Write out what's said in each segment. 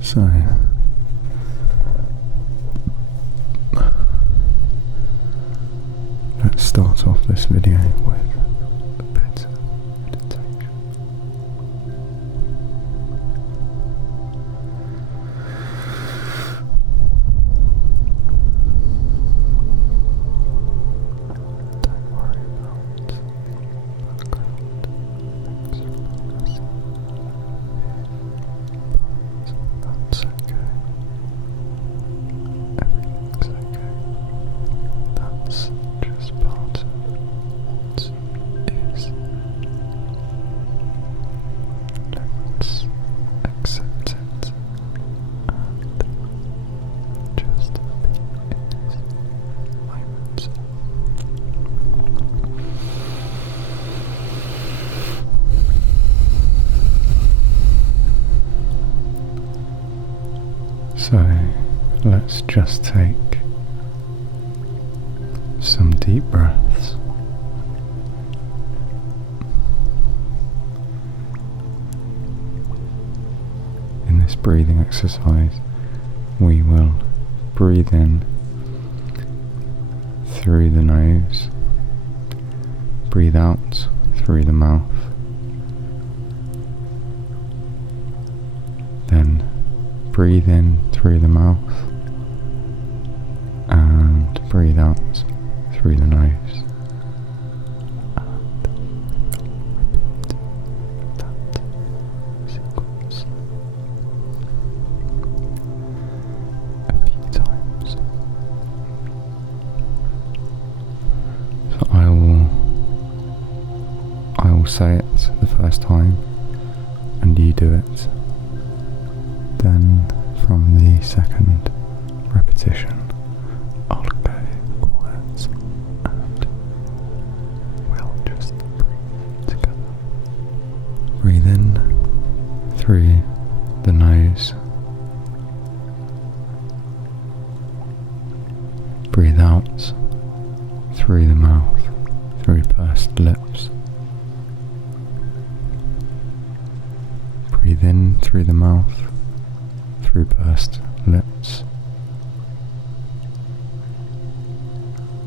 So, let's start off this video with a bit of meditation. Don't worry about the background. That's okay. Everything's okay. That's just part of what is. Let's accept it and just be in this moment. So let's just take some deep breaths. In this breathing exercise, we will breathe in through the nose, breathe out through the mouth, then breathe in through the mouth and breathe out through the nose, and repeat that sequence a few times. So I will say it the first time and you do it. Then from the second repetition, I'll go quiet and we'll just breathe together. Breathe in through the nose. Breathe out through the mouth, through pursed lips. Breathe in through the mouth, through pursed lips.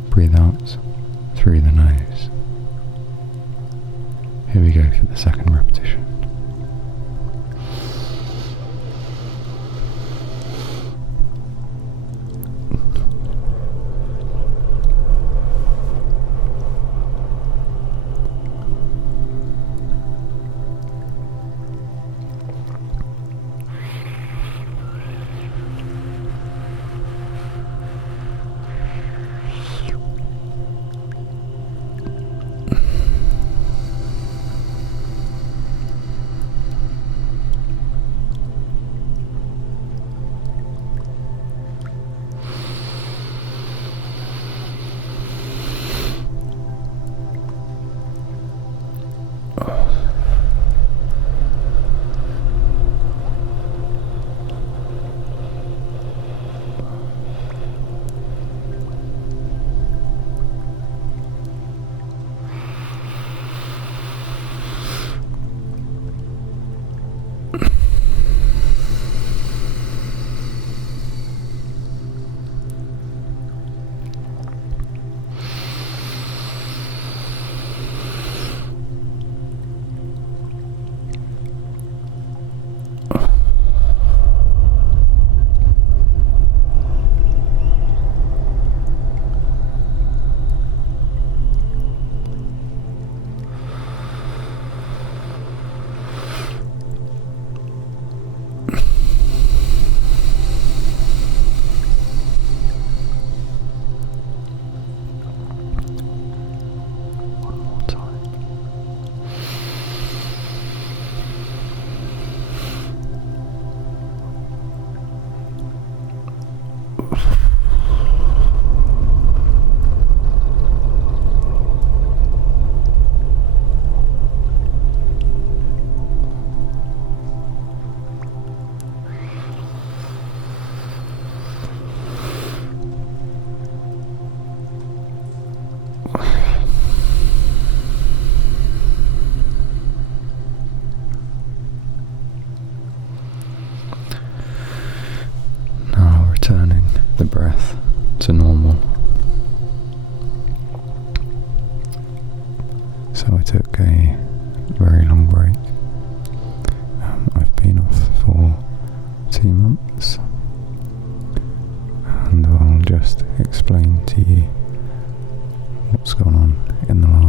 Breathe out through the nose. Here we go for the second repetition.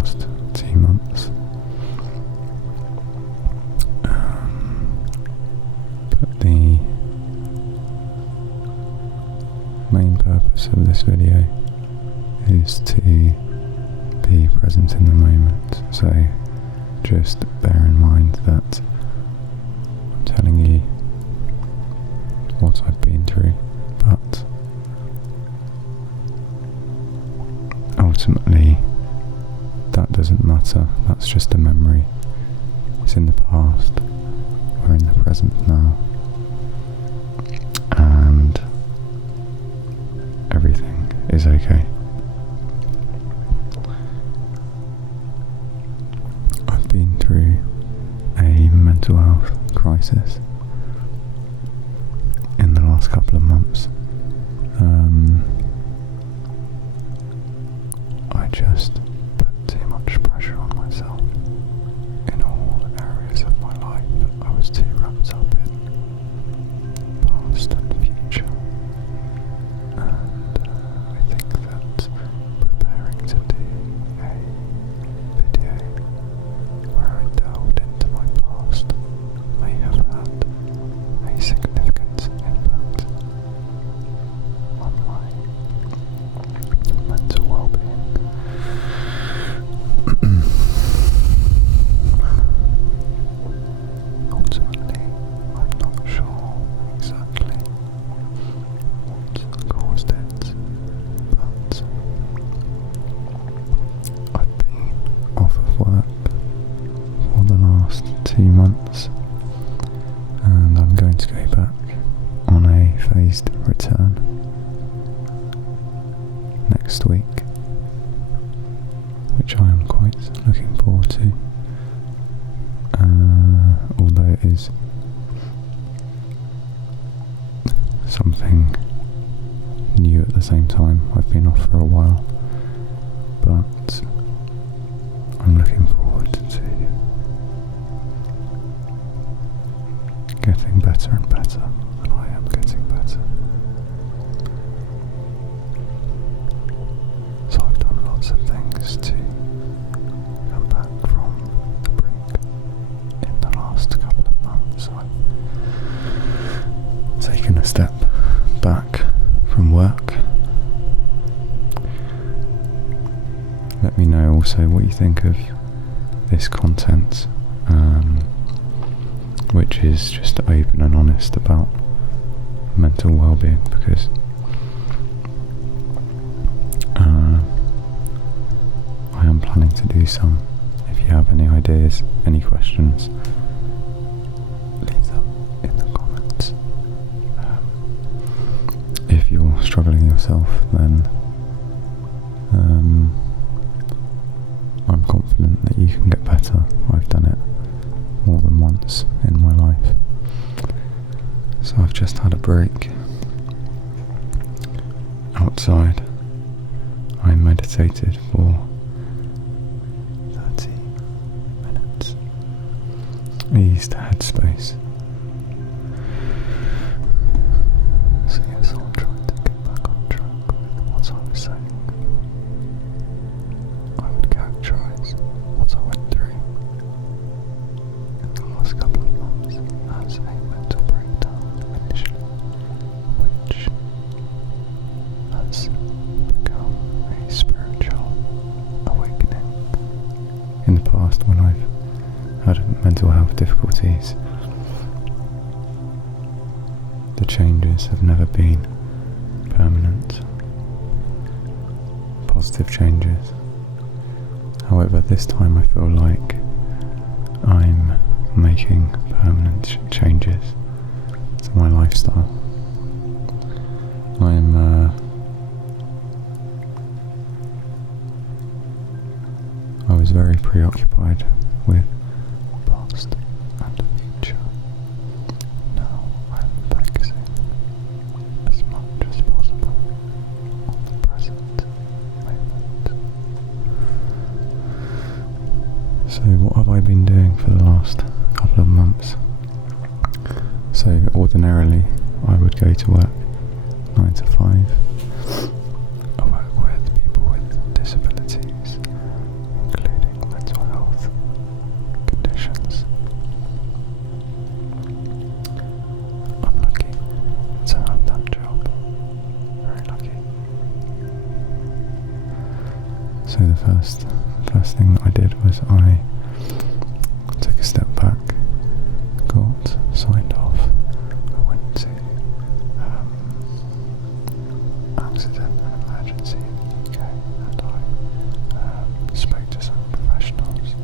last 2 months. But the main purpose of this video is to be present in the moment, so just bear in mind that I'm telling you what I've been through, but ultimately that doesn't matter. That's just a memory. It's in the past, we're in the present now, and everything is okay. I've been through a mental health crisis in the last couple of months. I just put too much pressure on myself in all areas of my life. I was too wrapped up in past and future, and I think that preparing to do a video where I delved into my past may have had a significant impact on my mental well-being. Ultimately, I'm not sure exactly what caused it, but I've been off of work for the last 2 months, and I'm going to go back on a phased return next week, which I am quite looking forward to, although it is something new at the same time. I've been off for a while, but I'm looking forward to getting better and better, and I am getting better. So I've done lots of things to come back from the brink in the last couple of months. I've taken a step back from work. Let me know also what you think of this content, which is just open and honest about mental well-being, because I am planning to do some. If you have any ideas, any questions, leave them in the comments. If you're struggling yourself, then I'm confident that you can get better. I've done it more than once in my life. So I've just had a break outside. I meditated for 30 minutes. I used Headspace. So yes, I'm trying to get back on track with what I was saying. I would characterise what I went through in the last couple of months as a mental breakdown initially, which has become a spiritual awakening. In the past, when I've had mental health difficulties, the changes have never been permanent, positive changes. However, this time I feel like I'm making permanent changes to my lifestyle. I was very preoccupied with past and future. Now I'm focusing as much as possible on the present moment. So what have I been doing for the last couple of months? So ordinarily I would go to work 9 to 5. I work with people with disabilities, including first thing that I did was I took a step back, got signed off. I went to accident and emergency in the UK, and I spoke to some professionals.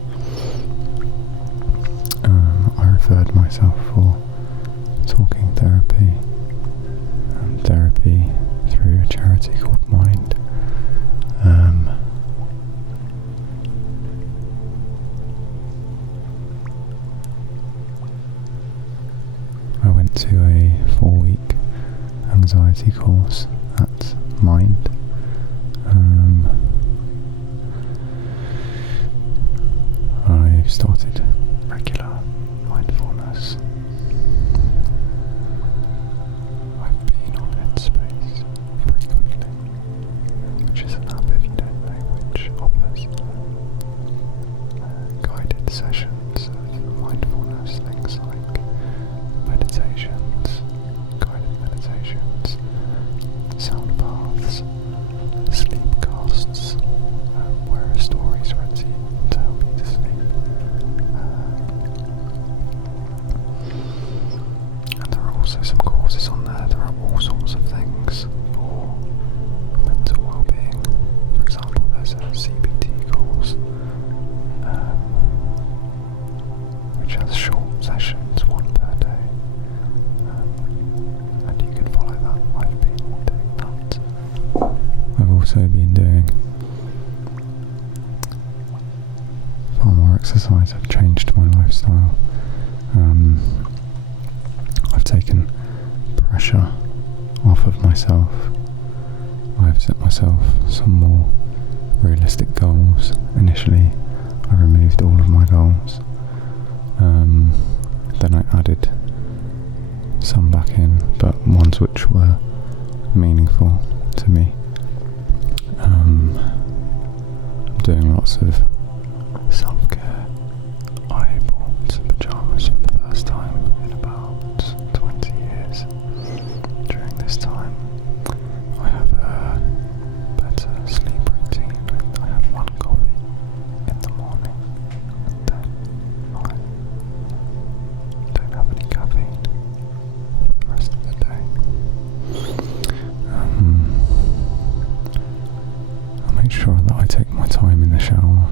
I referred myself for talking therapy and therapy through a charity called Mind. I went to a 4-week anxiety course at Mind. I've started regular mindfulness. I've been on Headspace frequently, which is an app, if you don't know, which offers guided sessions of mindfulness, things like meditations, guided meditations, sound baths, sleep casts, where a story is read to you to help you to sleep. And there are also some courses on there. There are all sorts of things for mental well-being. For example, there's a CBT course, which has short sessions, one per day, and you can follow that. I've been doing that. I've also been doing far more exercise. I've changed my lifestyle. I've taken pressure off of myself. I've set myself some more realistic goals. Initially, I removed all of my goals. Then I added some back in, but ones which were meaningful to me. I'm doing lots of self-care. I bought pyjamas for the first time in about 20 years. During this time, I have a better sleep routine. I have one coffee in the morning, and then I don't have any caffeine for the rest of the day. I make sure that I take my time in the shower.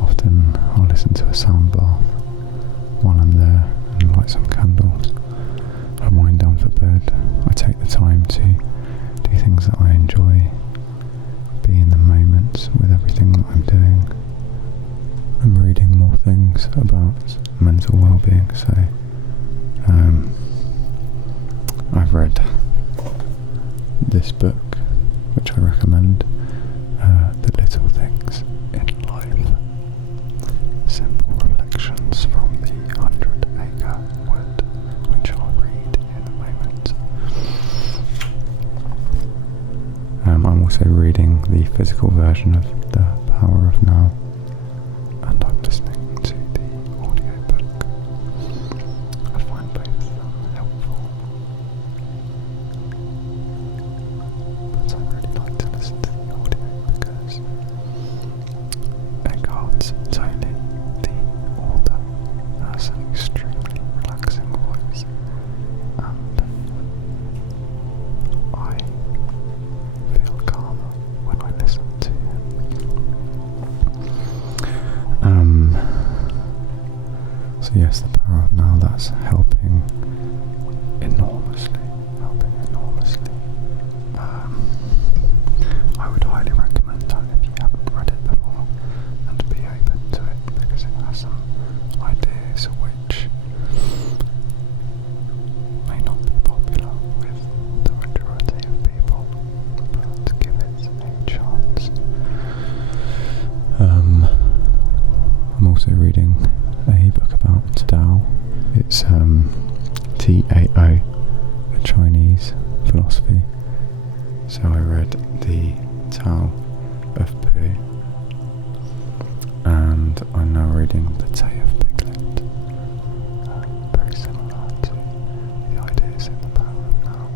Often I'll listen to a sound bath while I'm there and light some candles. I wind down for bed. I take the time to do things that I enjoy, be in the moment with everything that I'm doing. I'm reading more things about mental well-being, so I've read this book, which I recommend, The Little Things in Life. Simple reflections from the 100-Acre Wood, which I'll read in a moment. I'm also reading the physical version of The Power of Now, and I'm listening to the audiobook. I find both of them helpful, but I really like to listen to the audio because Eckhart Tolle, the author, has an extremely relaxing voice, and I feel calmer when I listen to him. So yes, The Power of Now, that's helping enormously. I would highly recommend that if you haven't read it before, and be open to it, because it has some ideas which may not be popular with the majority of people, but give it a chance. I'm also reading a book about Tao. It's Tao, a Chinese philosophy. So I read the Tao of Pu, and I'm now reading the Tao of Piglet. Very similar to the ideas in The Power of Now.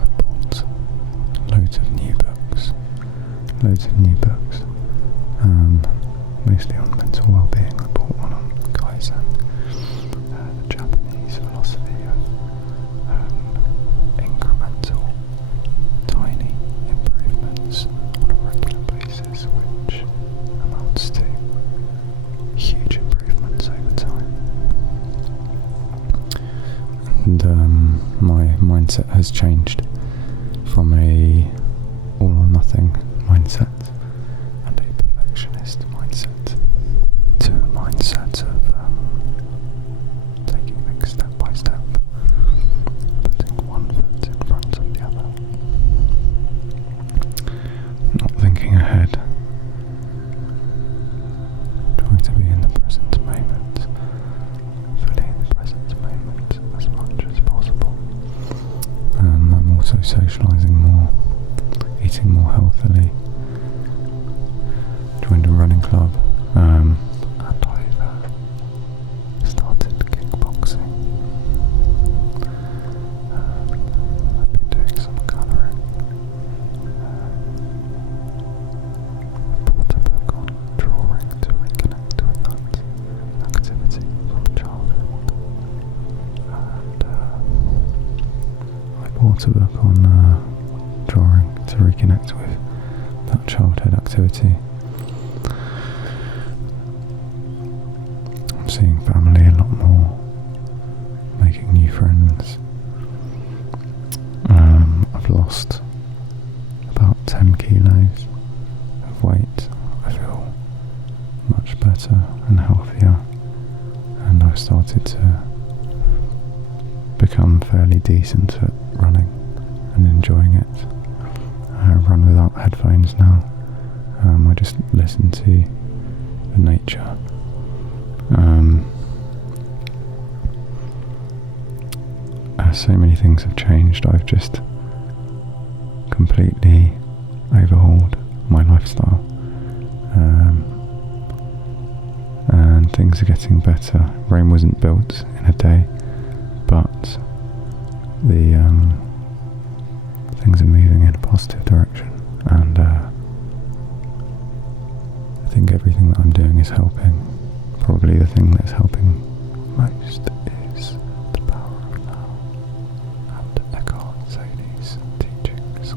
I bought loads of loads of new books, mostly on mental well-being. I bought one on Kaizen, the Japanese philosophy of incremental, tiny improvements on a regular basis, which amounts to huge improvements over time. And my mindset has changed from a all-or-nothing mindset and a perfectionist mindset to a mindset of taking things step by step, putting one foot in front of the other, not thinking ahead, trying to be in the present moment, fully in the present moment as much as possible. I'm also socialising more, eating more healthily, joined a running club, and I've started kickboxing. I've been doing some colouring. I bought a book on drawing to reconnect with that activity from childhood. And I bought a book on drawing to reconnect with that childhood activity. I'm seeing family a lot more, making new friends. I've lost about 10 kilos of weight. I feel much better and healthier, and I've started to become fairly decent at running and enjoying it. I run without headphones now. I just listen to the nature. So many things have changed. I've just completely overhauled my lifestyle, and things are getting better. Rome wasn't built in a day, but the things are moving in a positive direction, and I think everything that I'm doing is helping. Probably the thing that's helping most is the power of now and Eckhart Tolle's teachings.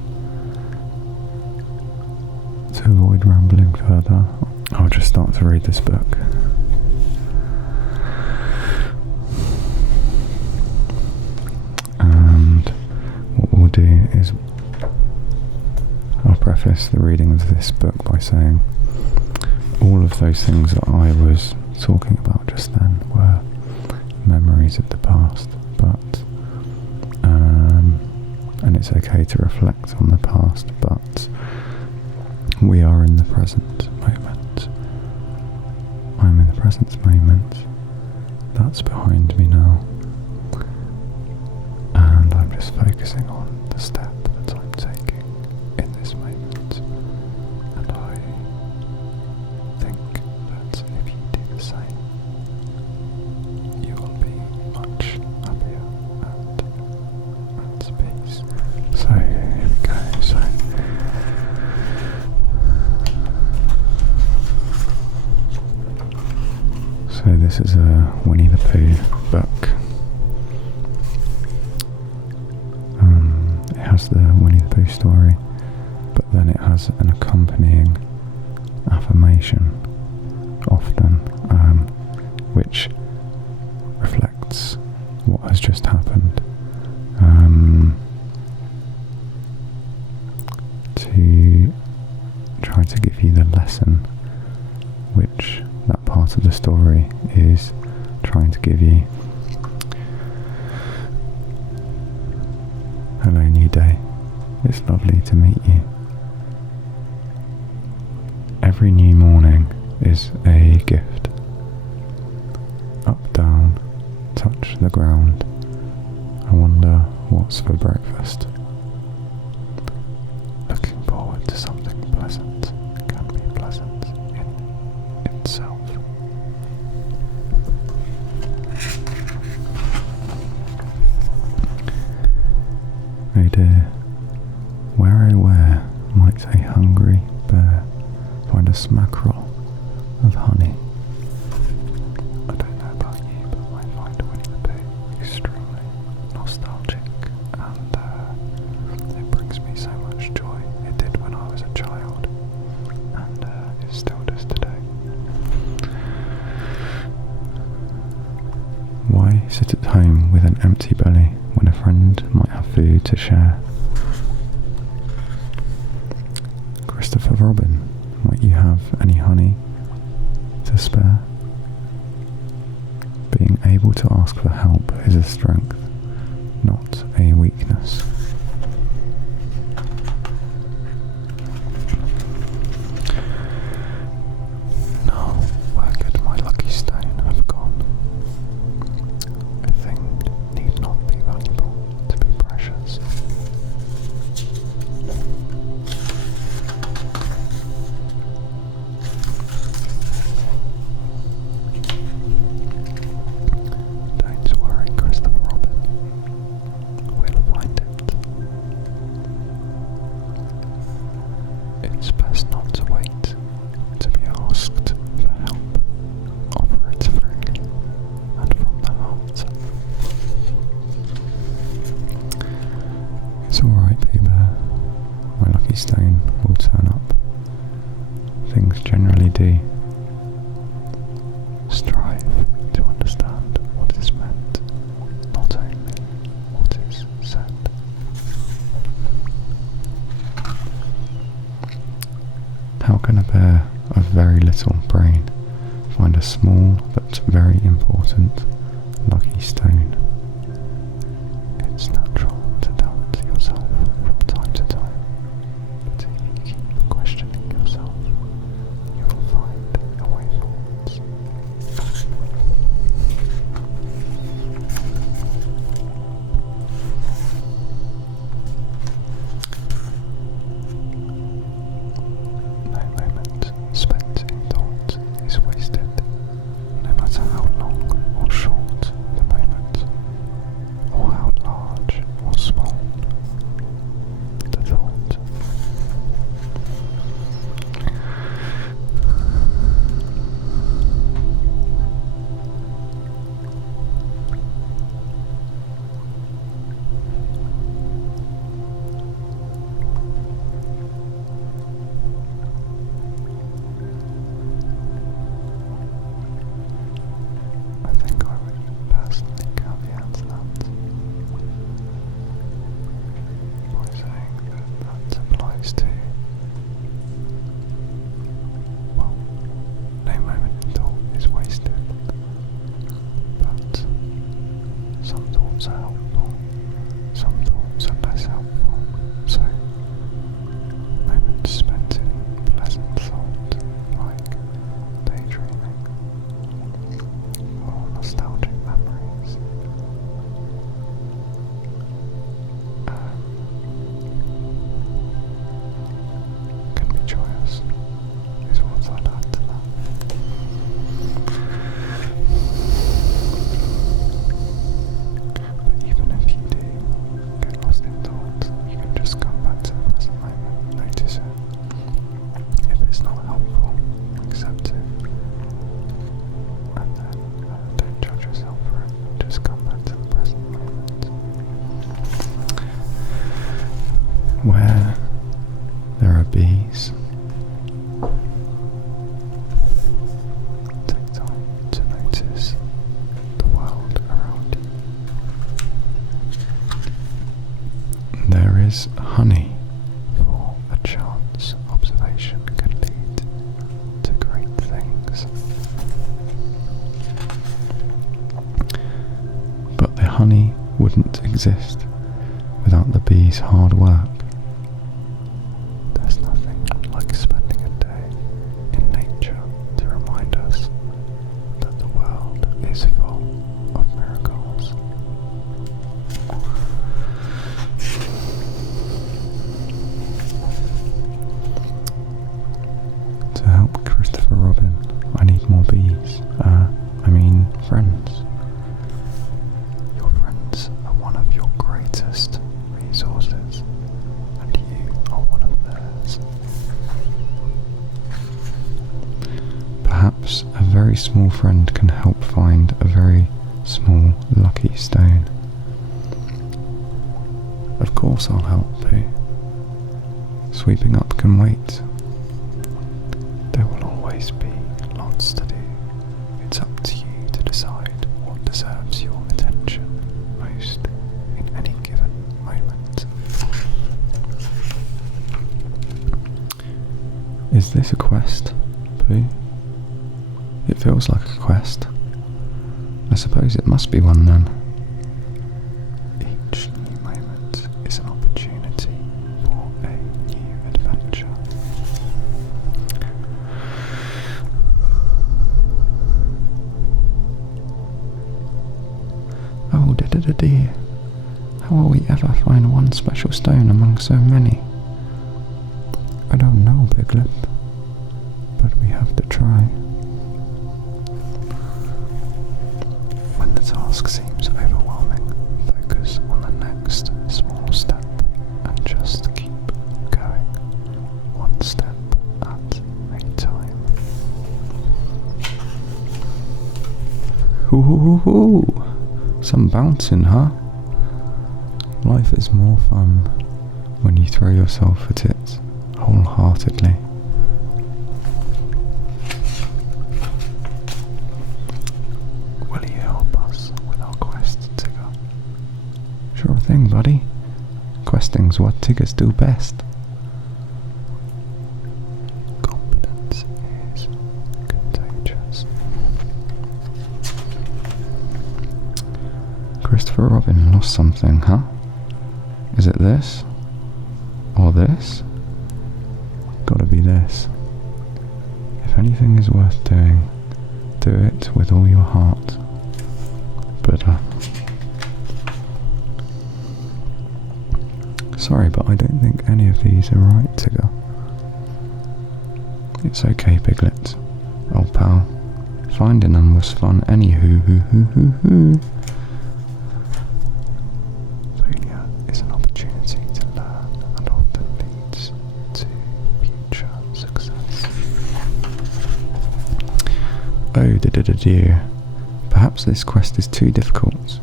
To avoid rambling further, I'll just start to read this book. And what we'll do is I'll preface the reading of this book by saying all of those things that I was talking about just then were memories of the past, but and it's okay to reflect on the past, but we are in the present moment. I'm in the present moment. That's behind me now, and I'm just focusing on the step that I'm taking in this moment, and I think that if you do the same, you will be much happier and at peace. So here we go. So this is a Winnie the Pooh book. It has the Winnie the Pooh story, but then it has an accompanying affirmation, often, which reflects what has just happened, to try to give you the lesson which that part of the story is trying to give you. Hello, new day. It's lovely to meet you. Every new morning is a gift. Up, down, touch the ground. I wonder what's for breakfast. Looking forward to something pleasant can be pleasant in itself. Oh dear, where oh where might a hungry bird smackerel of honey. I don't know about you, but I find Winnie the Pooh extremely nostalgic, and it brings me so much joy. It did when I was a child, and it still does today. Why sit at home with an empty belly when a friend might have food to share? Christopher Robin, might you have any honey to spare? Being able to ask for help is a strength, not a weakness. Now, where could my lucky stone have gone? A thing need not be valuable to be precious. Don't worry, Christopher Robin. We'll find it. It's best not to wait to be asked for help. Offer it freely and from the heart. It's alright, Beaver. My lucky stone will turn up. Things generally do. Strive to understand what is meant, not only what is said. How can a bear of very little brain find a small but very important lucky stone? It's natural to doubt yourself from time to time, but if you keep questioning yourself, you will find a way forwards. No moment spent in thought is wasted, no matter how long or short the moment, or how large or small the thought. I think I would personally caveat that by saying that applies to, well, no moment in thought is wasted, but some thoughts are helpful, some thoughts are less helpful, so moments spent in pleasant thought, like daydreaming, or nostalgic memories, can be joyous, is what I'd add to that. But even if you do get lost in thought, you can just come back to the present moment, notice it. If it's not helpful, accept it. And then don't judge yourself for it, just come back to the present moment. Where there are bees, take time to notice the world around you. There is honey, for a chance observation can lead to great things. But the honey wouldn't exist without the bees' hard work. There's nothing like spending a day in nature to remind us that the world is full of miracles. To help Christopher Robin, I need more bees. Friends. Your friends are one of your greatest resources. friend can help find a very small lucky stone. Of course I'll help, Pooh. Sweeping up can wait. There will always be lots to do. It's up to you to decide what deserves your attention most in any given moment. Is this a quest, Pooh? It feels like a quest. I suppose it must be one then. Each new moment is an opportunity for a new adventure. Oh dear, how will we ever find one special stone among so many? I don't know, Piglet, but we have to try. When the task seems overwhelming, focus on the next small step and just keep going, one step at a time. Ooh, some bouncing, huh? Life is more fun when you throw yourself at it wholeheartedly. Will you help us with our quest, Tigger? Sure thing, buddy. Questing's what Tiggers do best. Confidence is contagious. Christopher Robin lost something, huh? Is it this? Or this? Gotta be this. If anything is worth doing, do it with all your heart. But, sorry, but I don't think any of these are right, Tigger. It's okay, Piglet. Old pal. Finding them was fun anywho. Failure is an opportunity to learn and often leads to future success. Oh dear. Perhaps this quest is too difficult.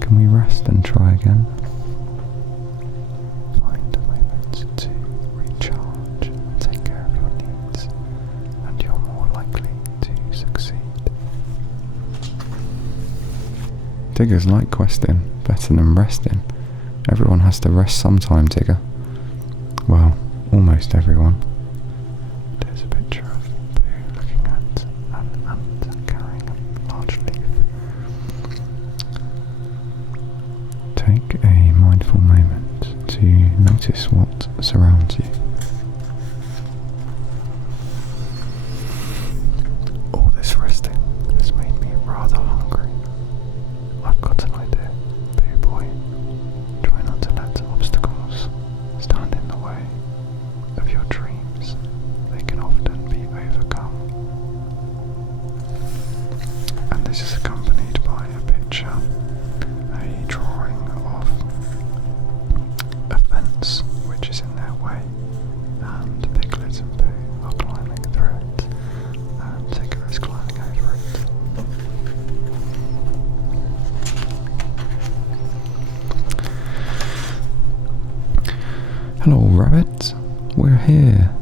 Can we rest and try again? Find a moment to recharge and take care of your needs, and you're more likely to succeed. Diggers like questing better than resting. Everyone has to rest sometime, Tigger. Well, almost everyone. There's a picture of Pooh looking at an ant carrying a large leaf. Take a mindful moment to notice what surrounds you. All this resting has made me rather hungry. I've got an idea, Pooh boy. Try not to let obstacles stand in the way of your dreams. They can often be overcome. And this is accompanied by a picture, a drawing of a fence which is in their way, and Piglet and Pooh are climbing through it, and Tigger is climbing over it. Hello, Rabbit. We're here.